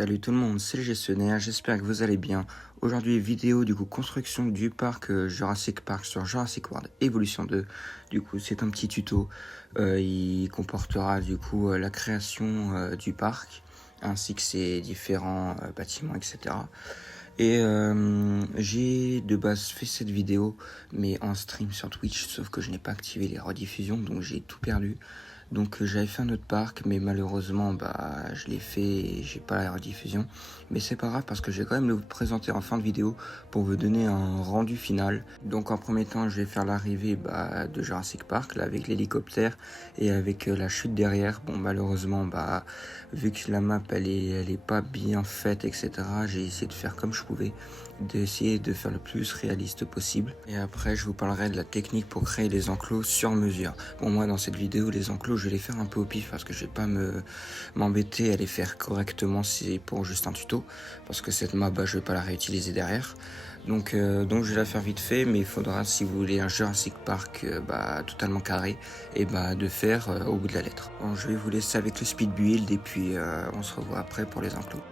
Salut tout le monde, c'est le gestionnaire, j'espère que vous allez bien. Aujourd'hui, vidéo construction du parc Jurassic Park sur Jurassic World Evolution 2. C'est un petit tuto. Il comportera la création du parc ainsi que ses différents bâtiments, etc. Et j'ai de base fait cette vidéo mais en stream sur Twitch, sauf que je n'ai pas activé les rediffusions, donc j'ai tout perdu. Donc j'avais fait un autre parc, mais malheureusement je l'ai fait et j'ai pas la rediffusion. Mais c'est pas grave parce que je vais quand même le présenter en fin de vidéo pour vous donner un rendu final. Donc en premier temps, je vais faire l'arrivée de Jurassic Park là, avec l'hélicoptère et avec la chute derrière. Bon, malheureusement vu que la map elle est pas bien faite, etc. J'ai essayé de faire comme je pouvais, d'essayer de faire le plus réaliste possible. Et après je vous parlerai de la technique pour créer les enclos sur mesure. Bon, moi dans cette vidéo les enclos je vais les faire un peu au pif parce que je vais pas m'embêter à les faire correctement, c'est pour juste un tuto parce que cette map je vais pas la réutiliser derrière. Donc je vais la faire vite fait, mais il faudra, si vous voulez un Jurassic Park totalement carré, et de faire au bout de la lettre. Bon, je vais vous laisser avec le speed build et puis on se revoit après pour les enclos.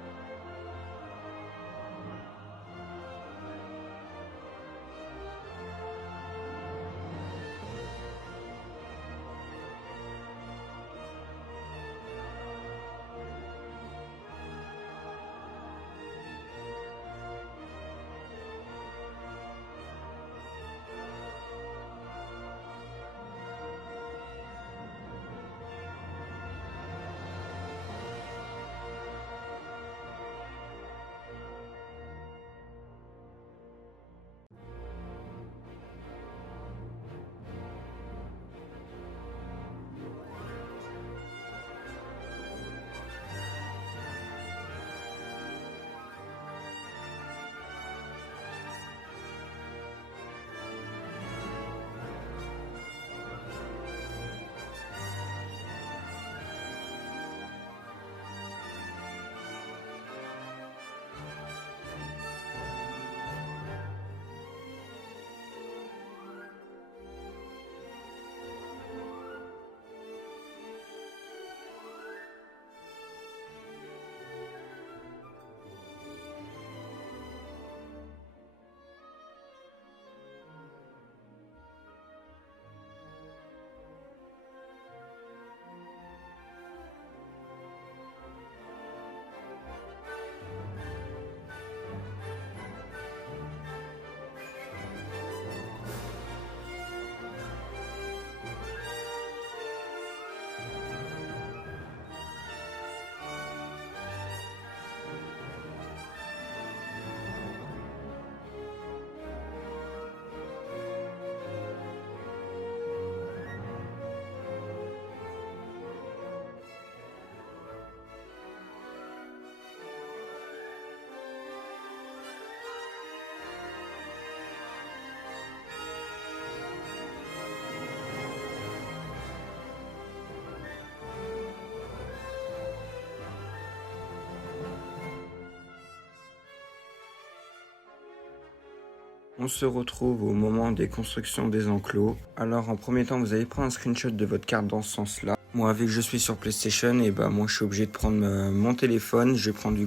On se retrouve au moment des constructions des enclos. Alors en premier temps, vous allez prendre un screenshot de votre carte dans ce sens-là. Moi, vu que je suis sur PlayStation, et moi je suis obligé de prendre mon téléphone. Je vais prendre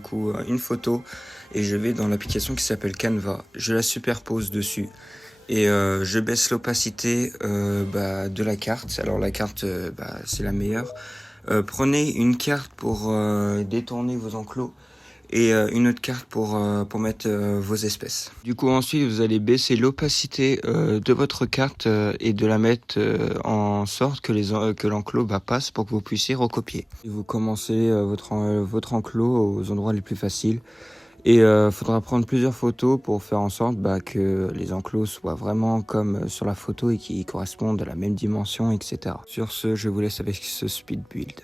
une photo et je vais dans l'application qui s'appelle Canva. Je la superpose dessus et je baisse l'opacité de la carte. Alors la carte, c'est la meilleure. Prenez une carte pour détourner vos enclos et une autre carte pour mettre vos espèces. Ensuite vous allez baisser l'opacité de votre carte et de la mettre en sorte que l'enclos passe pour que vous puissiez recopier. Et vous commencez votre enclos aux endroits les plus faciles et faudra prendre plusieurs photos pour faire en sorte que les enclos soient vraiment comme sur la photo et qui correspondent à la même dimension, etc. Sur ce, je vous laisse avec ce speed build.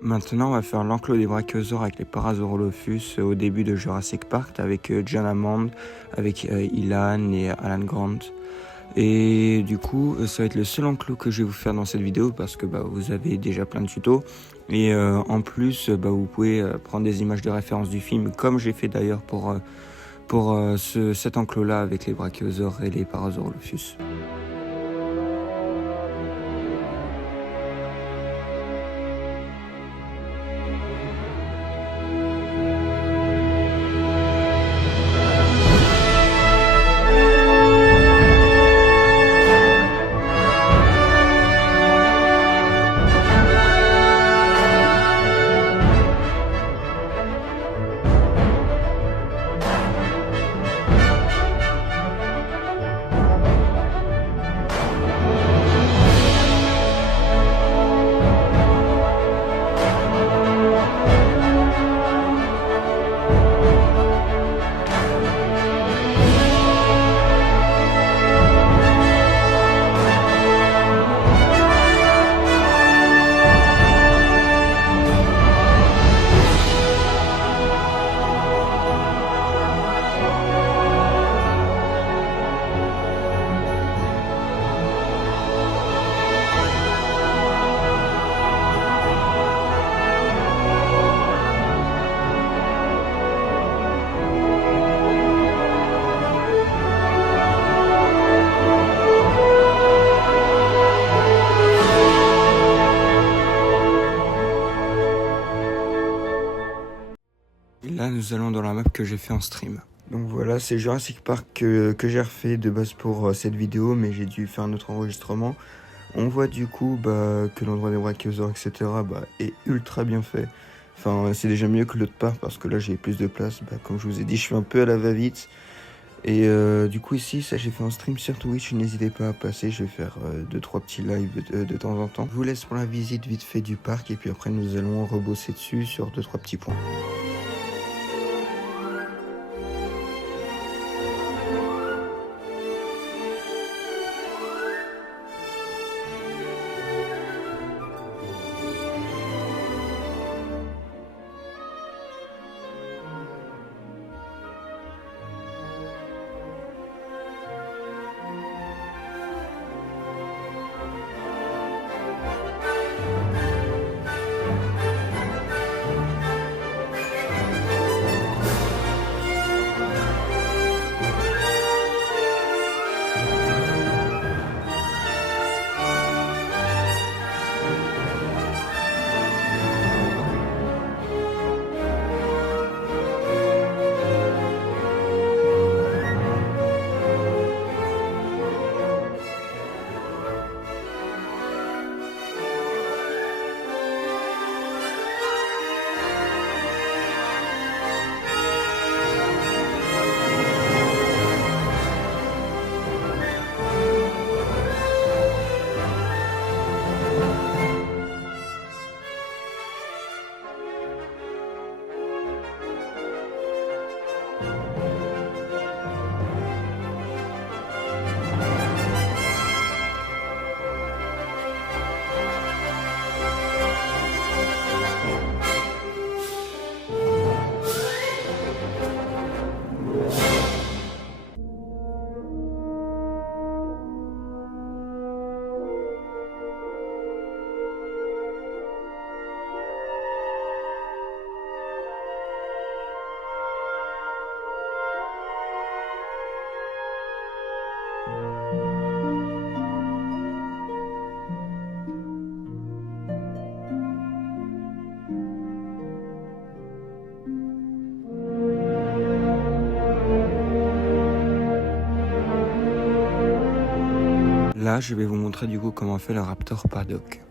Maintenant, on va faire l'enclos des brachiosaures avec les Parasaurolophus au début de Jurassic Park avec John Hammond, avec Ilan et Alan Grant. Et du coup, ça va être le seul enclos que je vais vous faire dans cette vidéo parce que vous avez déjà plein de tutos. Et en plus, vous pouvez prendre des images de référence du film, comme j'ai fait d'ailleurs pour cet enclos-là avec les brachiosaures et les Parasaurolophus. Et là, nous allons dans la map que j'ai fait en stream. Donc voilà, c'est Jurassic Park que j'ai refait de base pour cette vidéo, mais j'ai dû faire un autre enregistrement. On voit du coup que l'endroit des brachiosaures, etc. Est ultra bien fait. Enfin, c'est déjà mieux que l'autre part parce que là j'ai plus de place. Comme je vous ai dit, je suis un peu à la va-vite. Et du coup ici, ça j'ai fait un stream sur Twitch, n'hésitez pas à passer, je vais faire 2-3 petits lives de temps en temps. Je vous laisse pour la visite vite fait du parc et puis après nous allons rebosser dessus sur 2-3 petits points. Là, je vais vous montrer du coup comment fait le Raptor Paddock.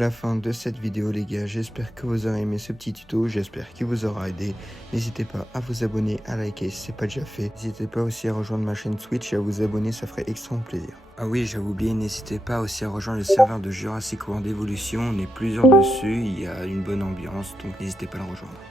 la fin de cette vidéo les gars, j'espère que vous aurez aimé ce petit tuto, j'espère qu'il vous aura aidé. N'hésitez pas à vous abonner, à liker si ce n'est pas déjà fait. N'hésitez pas aussi à rejoindre ma chaîne Twitch et à vous abonner, ça ferait extrêmement plaisir. Ah oui, j'avais oublié, n'hésitez pas aussi à rejoindre le serveur de Jurassic World Evolution, on est plusieurs dessus, il y a une bonne ambiance, donc n'hésitez pas à le rejoindre.